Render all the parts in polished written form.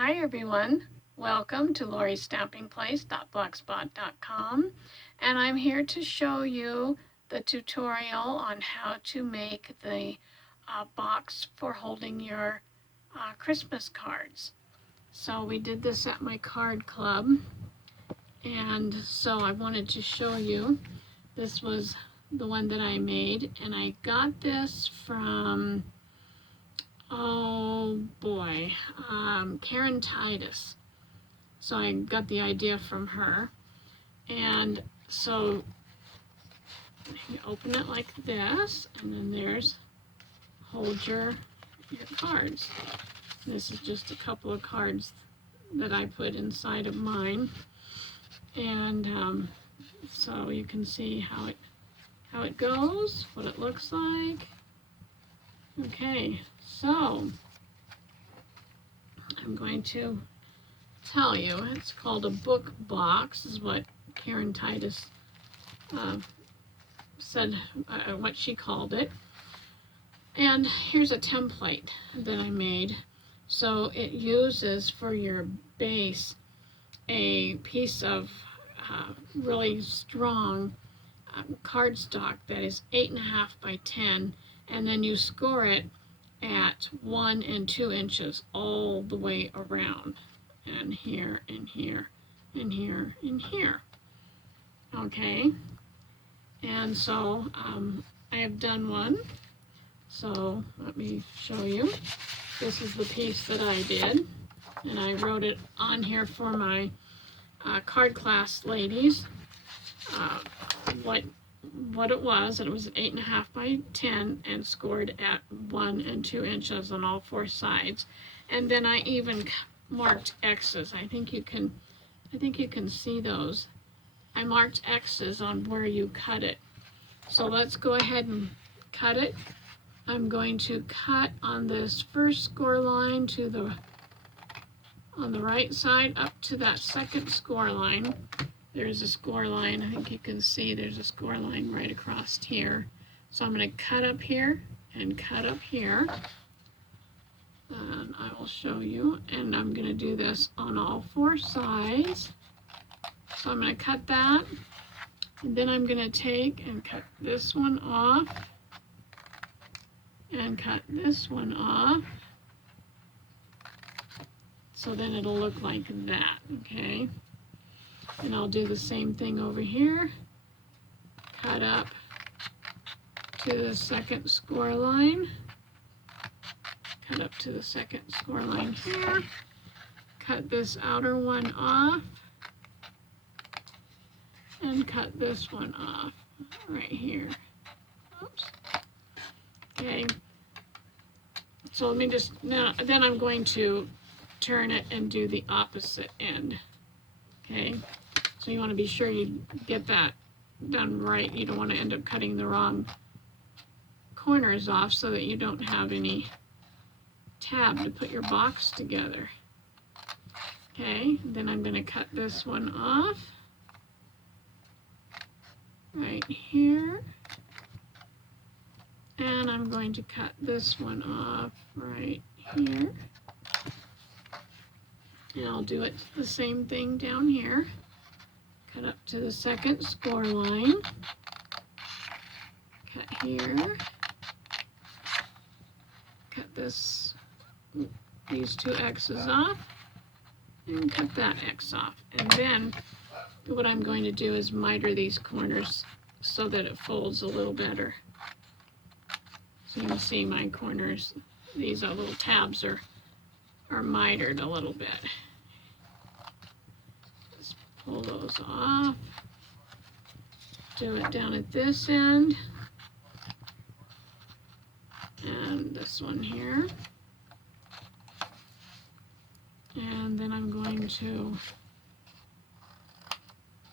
Hi everyone, welcome to loristampingplace.blogspot.com, and I'm here to show you the tutorial on how to make the box for holding your Christmas cards. So we did this at my card club, and so I wanted to show you. This was the one that I made, and I got this from Karen Titus. So I got the idea from her. And so you open it like this, and then there's hold your cards. This is just a couple of cards that I put inside of mine. And so you can see how it goes, what it looks like. Okay, so I'm going to tell you, it's called a book box, is what Karen Titus said, what she called it. And here's a template that I made. So it uses for your base a piece of really strong cardstock that is 8.5 by 10, and then you score it at 1 and 2 inches all the way around, and here and here and here and here. Okay, and so I have done one, so let me show you. This is the piece that I did, and I wrote it on here for my card class ladies, what it was, and it was an 8.5 by 10 and scored at 1 and 2 inches on all 4 sides. And then I even marked X's. I think you can see those. I marked X's on where you cut it. So let's go ahead and cut it. I'm going to cut on this first score line on the right side up to that second score line. There's a score line. I think you can see there's a score line right across here. So I'm going to cut up here and cut up here. And I will show you. And I'm going to do this on all 4 sides. So I'm going to cut that. And then I'm going to take and cut this one off. And cut this one off. So then it'll look like that, okay? And I'll do the same thing over here. Cut up to the second score line. Cut up to the second score line here. Cut this outer one off. And cut this one off right here. Oops. Okay. So let me just, now, then I'm going to turn it and do the opposite end. Okay. So you want to be sure you get that done right. You don't want to end up cutting the wrong corners off so that you don't have any tab to put your box together. Okay, then I'm going to cut this one off right here. And I'm going to cut this one off right here. And I'll do it the same thing down here. Cut up to the second score line. Cut here. Cut these 2 X's off. And cut that X off. And then what I'm going to do is miter these corners so that it folds a little better. So you can see my corners, these little tabs are mitered a little bit. Just pull those off. Do it down at this end. And this one here. And then I'm going to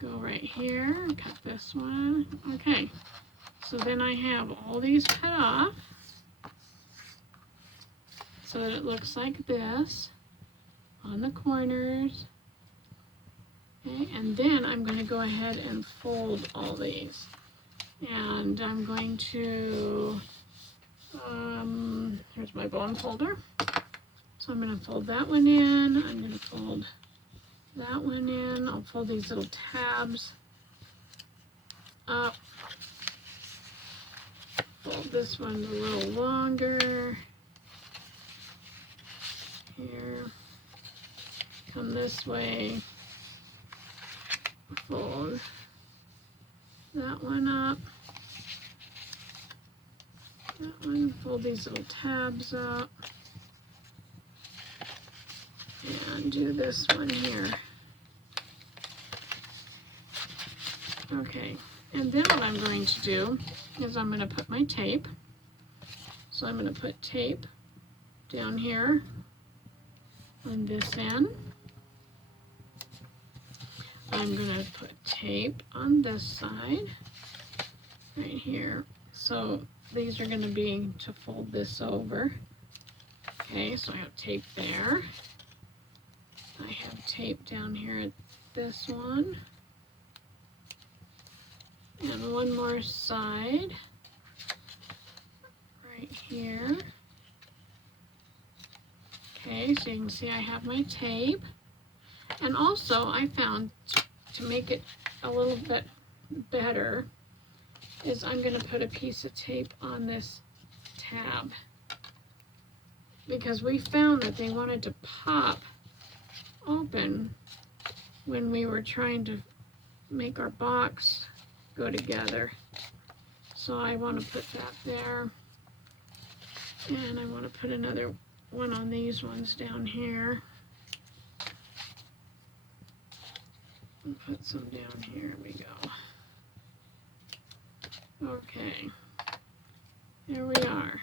go right here and cut this one. Okay, so then I have all these cut off so that it looks like this on the corners. Okay, and then I'm going to go ahead and fold all these. And I'm going to, here's my bone folder. So I'm going to fold that one in. I'm going to fold that one in. I'll fold these little tabs up. Fold this one a little longer. Here. Come this way. Fold that one up. That one. Fold these little tabs up. And do this one here. Okay, and then what I'm going to do is I'm going to put my tape. So I'm going to put tape down here on this end. I'm going to put tape on this side, right here. So these are going to be to fold this over. Okay, so I have tape there. I have tape down here at this one. And one more side, right here. Okay, so you can see I have my tape. And also I found to make it a little bit better is I'm going to put a piece of tape on this tab. Because we found that they wanted to pop open when we were trying to make our box go together. So I want to put that there, and I want to put another one on these ones down here, and put some down here. We go. Okay, there we are.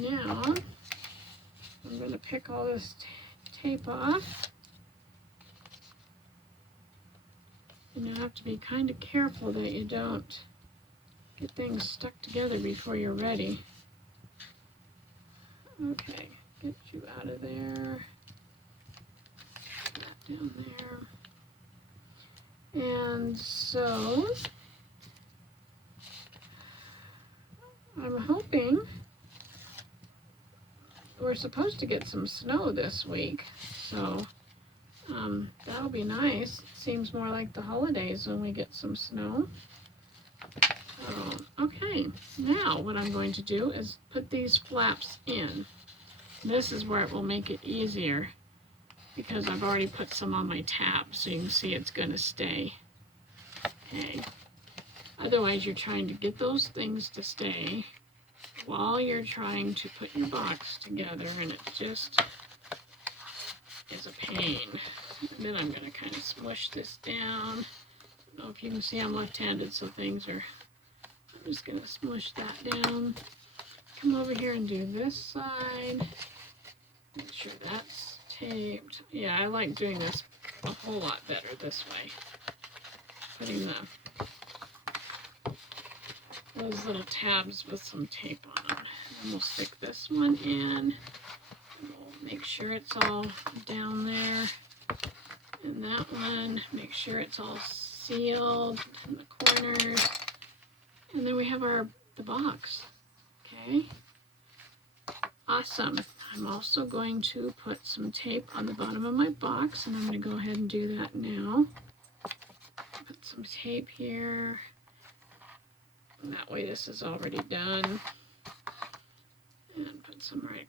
Now I'm going to pick all this tape off. And you have to be kind of careful that you don't get things stuck together before you're ready. Okay, get you out of there. Put that down there. And so I'm hoping we're supposed to get some snow this week. So that'll be nice. It seems more like the holidays when we get some snow. Okay, now what I'm going to do is put these flaps in. This is where it will make it easier because I've already put some on my tab, so you can see it's going to stay. Okay. Otherwise, you're trying to get those things to stay while you're trying to put your box together, and it just is a pain. And then I'm going to kind of smush this down. I don't know if you can see I'm left-handed, so things are, I'm just going to smush that down. Come over here and do this side. Make sure that's taped. Yeah, I like doing this a whole lot better this way. Putting those little tabs with some tape on them. And we'll stick this one in. We'll make sure it's all down there. And that one, make sure it's all sealed in the corners. And then we have the box. Okay. Awesome. I'm also going to put some tape on the bottom of my box, and I'm going to go ahead and do that now. Put some tape here. And that way this is already done. And put some right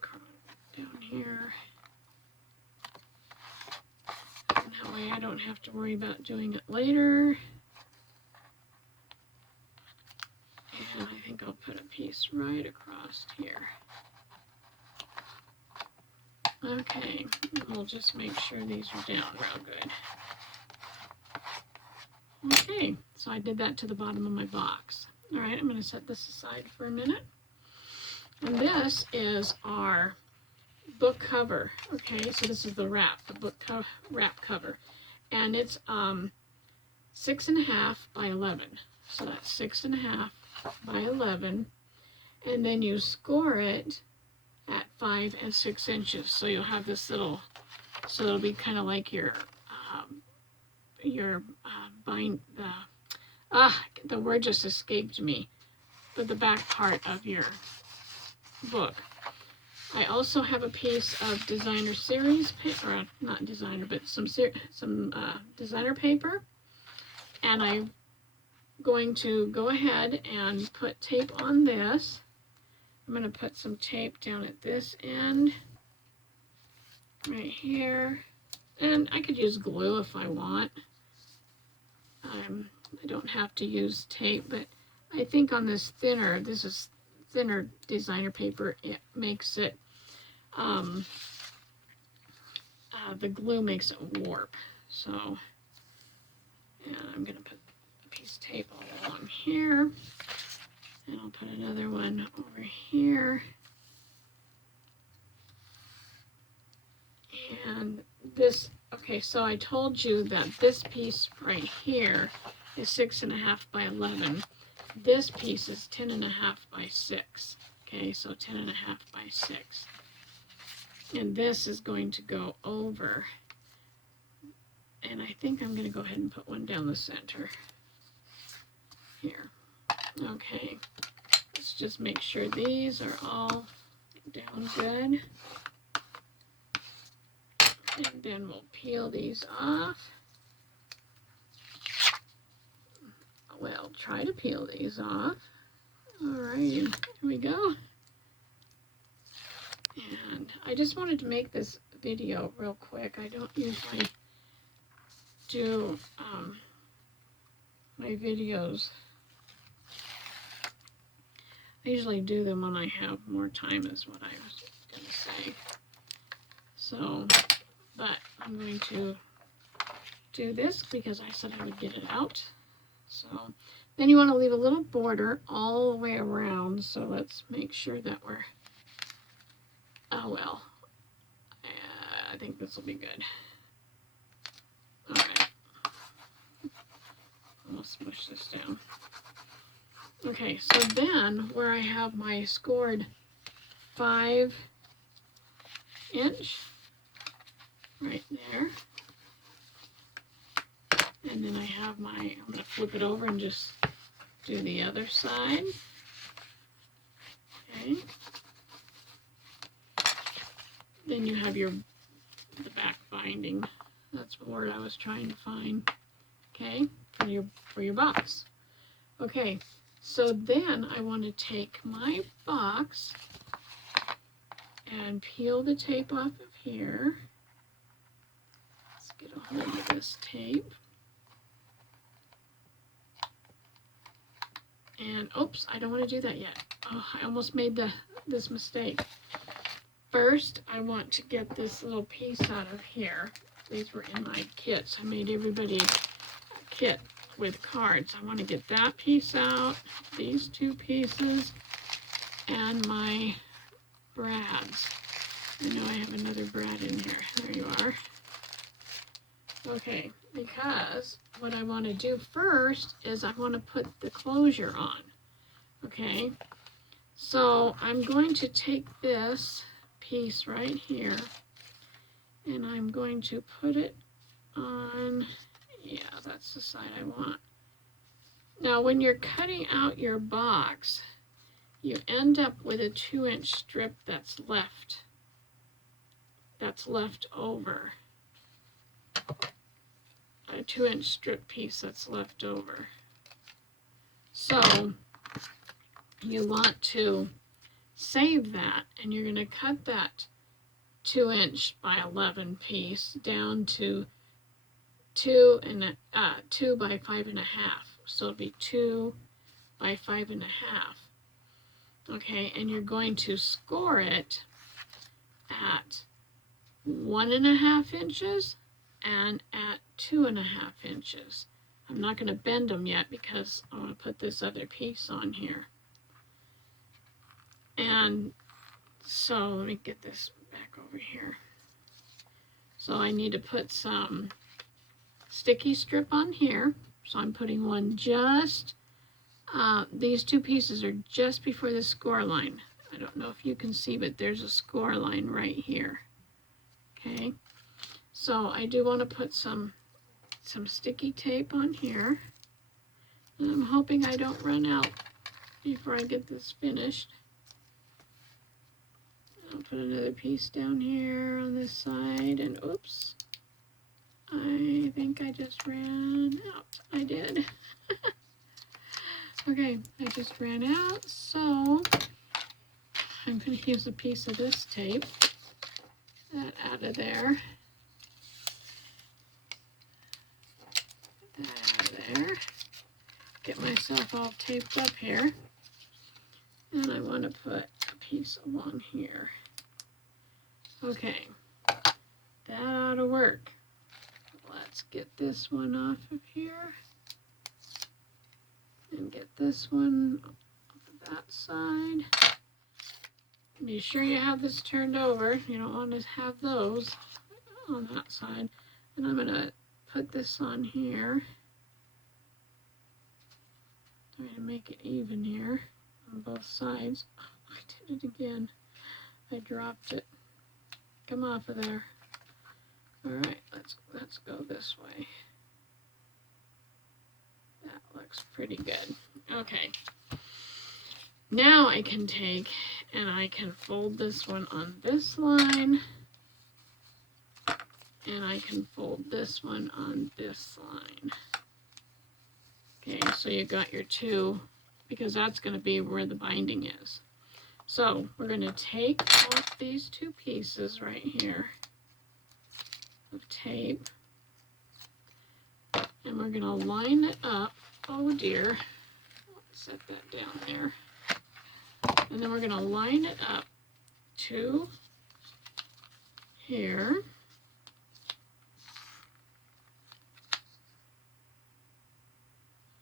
down here. And that way I don't have to worry about doing it later. And I think I'll put a piece right across here. Okay, we'll just make sure these are down real good. Okay, so I did that to the bottom of my box. All right, I'm going to set this aside for a minute. And this is our book cover. Okay, so this is the wrap, the book wrap cover. And it's 6.5 by 11. So that's 6.5 by 11. And then you score it at 5 and 6 inches. So you'll have this little, so it'll be kind of like your the word just escaped me, but the back part of your book. I also have a piece of designer series, or not designer, but some designer paper. And I'm going to go ahead and put tape on this. I'm going to put some tape down at this end, right here. And I could use glue if I want. I don't have to use tape, but I think on this is thinner designer paper, it makes it, the glue makes it warp. So, yeah, I'm going to put a piece of tape all along here. And I'll put another one over here. And this, okay, so I told you that this piece right here is 6.5 by 11. This piece is 10.5 by 6. Okay, so 10.5 by 6. And this is going to go over. And I think I'm going to go ahead and put one down the center here. Okay, let's just make sure these are all down good. And then we'll peel these off. Well, try to peel these off. Alrighty, here we go. And I just wanted to make this video real quick. I don't usually do my videos. I usually do them when I have more time, is what I was going to say. So, but I'm going to do this because I said I would get it out. So then you want to leave a little border all the way around. So let's make sure that we're, oh well, I think this will be good. All right, I'll smush this down. Okay, so then where I have my scored 5 inch right there. And then I have my, I'm going to flip it over and just do the other side. Okay. Then you have the back binding. That's the word I was trying to find. Okay, for your box. Okay, so then I want to take my box and peel the tape off of here. Let's get a hold of this tape. And oops, I don't want to do that yet. Oh, I almost made this mistake. First, I want to get this little piece out of here. These were in my kits. I made everybody a kit with cards. I want to get that piece out, these 2 pieces, and my brads. I know I have another brad in here. There you are. Okay, because what I want to do first is I want to put the closure on. Okay, so I'm going to take this piece right here and I'm going to put it on, yeah, that's the side I want. Now when you're cutting out your box, you end up with a 2-inch strip that's left over. A 2-inch strip piece that's left over. So you want to save that, and you're going to cut that 2-inch by 11 piece down to 2 by 5.5. So it'll be 2 by 5.5. Okay, and you're going to score it at 1.5 inches and at 2.5 inches. I'm not going to bend them yet because I want to put this other piece on here. And so let me get this back over here. So I need to put some sticky strip on here. So I'm putting one just, these 2 pieces are just before the score line. I don't know if you can see, but there's a score line right here. Okay. So I do want to put some sticky tape on here. And I'm hoping I don't run out before I get this finished. I'll put another piece down here on this side, and oops, I think I just ran out. I did. Okay, I just ran out, so I'm going to use a piece of this tape. That out of there. Get that out of there. Get myself all taped up here. And I want to put a piece along here. Okay, that ought to work. Let's get this one off of here. And get this one off of that side. Be sure you have this turned over. You don't want to have those on that side. And I'm going to put this on here. Trying to make it even here on both sides. Oh, I did it again. I dropped it. Come off of there. Alright, let's go this way. That looks pretty good. Okay. Now I can take and I can fold this one on this line. And I can fold this one on this line. Okay, so you got your two, because that's going to be where the binding is. So we're going to take off these two pieces right here of tape, and we're going to line it up. Oh dear, set that down there. And then we're going to line it up to here.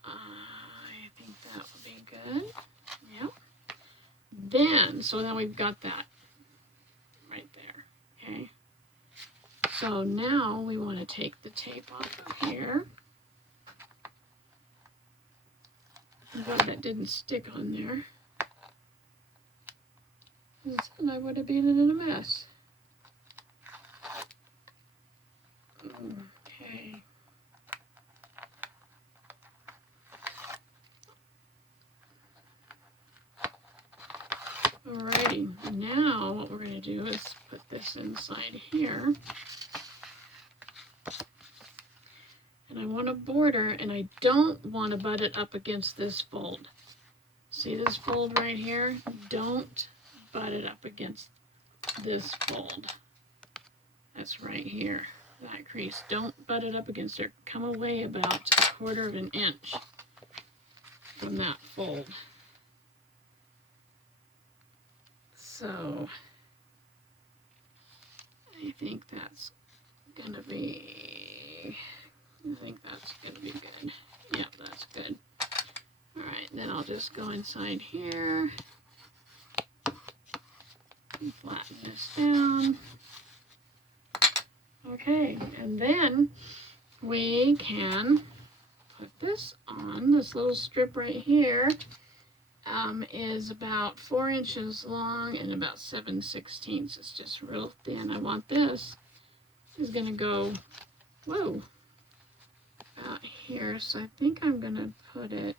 I think that will be good. Yep. Then we've got that right there. Okay. So now we want to take the tape off of here. I'm glad that didn't stick on there. And I would have been in a mess. Okay. Alrighty, now what we're going to do is put this inside here. And I want a border, and I don't want to butt it up against this fold. See this fold right here? Don't butt it up against this fold. That's right here, that crease. Don't butt it up against it. Come away about 1/4 of an inch from that fold. So I think that's gonna be, good. Yeah, that's good. All right, then I'll just go inside here and flatten this down. Okay, and then we can put this on. This little strip right here is about 4 inches long and about 7/16. It's just real thin. I want this is going to go, whoa, about here. So I think I'm going to put it,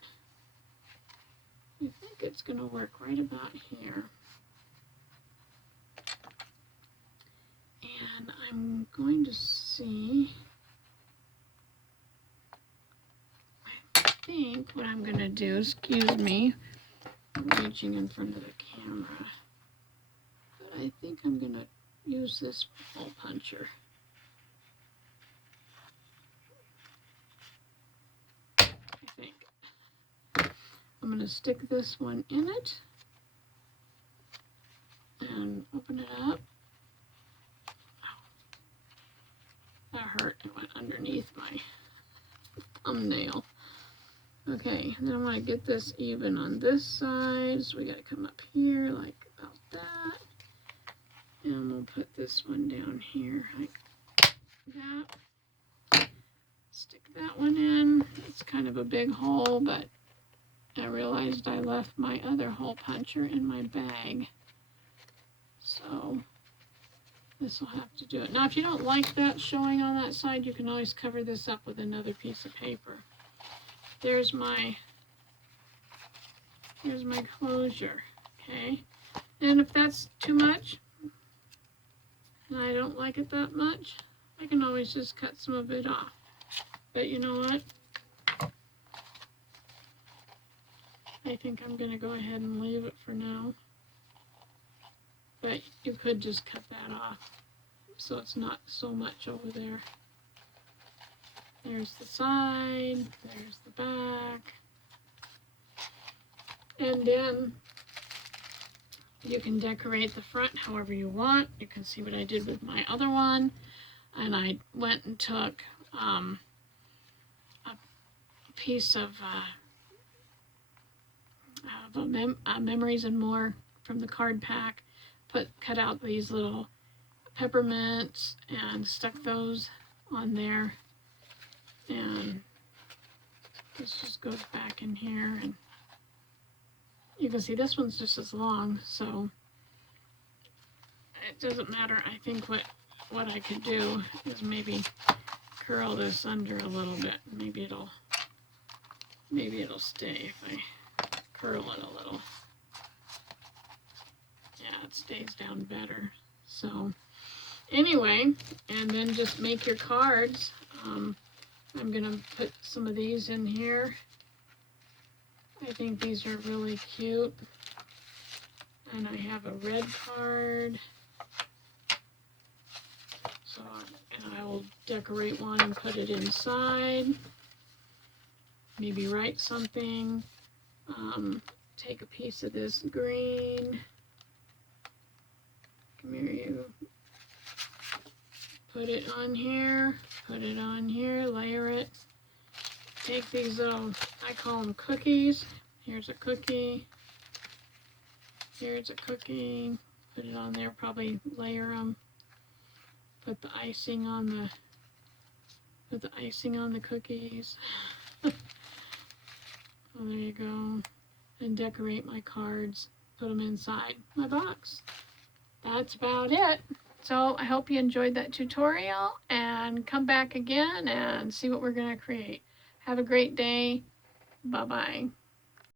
I think it's going to work right about here. And I'm going to see, I think what I'm going to do, excuse me, I'm reaching in front of the camera, but I think I'm going to use this hole puncher. I think. I'm going to stick this one in it and open it up. That hurt. It went underneath my thumbnail. Okay, and then I want to get this even on this side. So we got to come up here like about that. And we'll put this one down here like that. Stick that one in. It's kind of a big hole, but I realized I left my other hole puncher in my bag. So this will have to do it. Now, if you don't like that showing on that side, you can always cover this up with another piece of paper. Here's my closure, okay? And if that's too much, and I don't like it that much, I can always just cut some of it off. But you know what? I think I'm going to go ahead and leave it for now. But you could just cut that off so it's not so much over there. There's the side, there's the back. And then you can decorate the front however you want. You can see what I did with my other one. And I went and took a piece of Memories and More from the card pack, cut out these little peppermints and stuck those on there. And this just goes back in here, and you can see this one's just as long, so it doesn't matter. I think what I could do is maybe curl this under a little bit. Maybe it'll stay if I curl it a little. Yeah, it stays down better. So anyway, and then just make your cards. I'm gonna put some of these in here. I think these are really cute. And I have a red card. So, and I will decorate one and put it inside. Maybe write something. Take a piece of this green. Come here, you. Put it on here, layer it. Take these little, I call them cookies. Here's a cookie. Here's a cookie. Put it on there, probably layer them. Put the icing on the cookies. Oh, there you go. And decorate my cards. Put them inside my box. That's about it. So I hope you enjoyed that tutorial, and come back again and see what we're going to create. Have a great day. Bye-bye.